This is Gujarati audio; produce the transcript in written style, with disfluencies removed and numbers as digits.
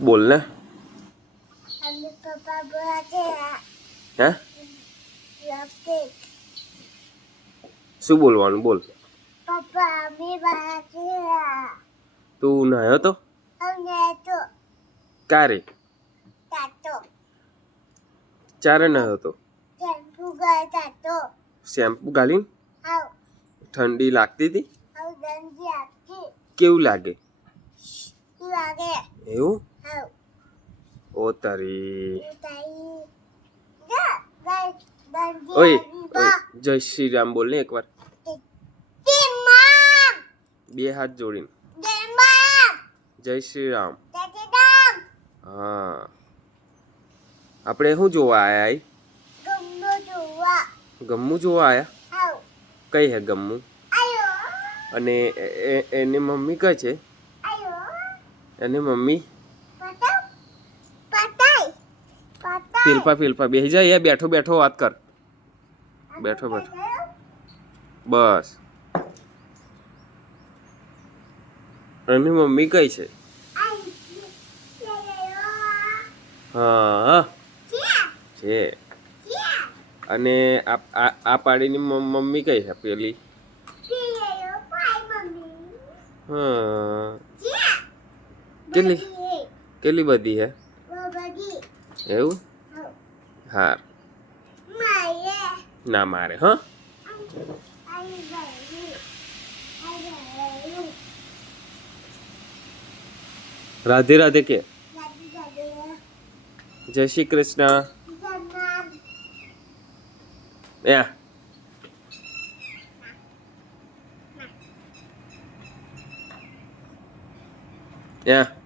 બોલ ને. હે શું બોલવાનું બોલ. તું નાયો તો ક્યારે ચારે નાયો તો શેમ્પુ ગાલીને ઠંડી લાગતી હતી કેવું લાગે એવું ઓ તારી ઓય જય શ્રી રામ બોલ ને એકવાર બે હાથ જોડીને જય શ્રી રામ હા આપણે શું જોવા આયા ગમ્મુ જોવા આયા કઈ હે ગમ્મુ અને એની મમ્મી કઈ છે એની મમ્મી ફિલ્ફા બેસી જા યાર બેઠો બેઠો વાત કર બેઠો બસ એની મમ્મી કઈ છે હા છે અને આ પાડીની મમ્મી કઈ છે પેલી હા કેટલી બધી હે એવું હા ના મારે હા રાધે રાધે કે જય શ્રી કૃષ્ણ યા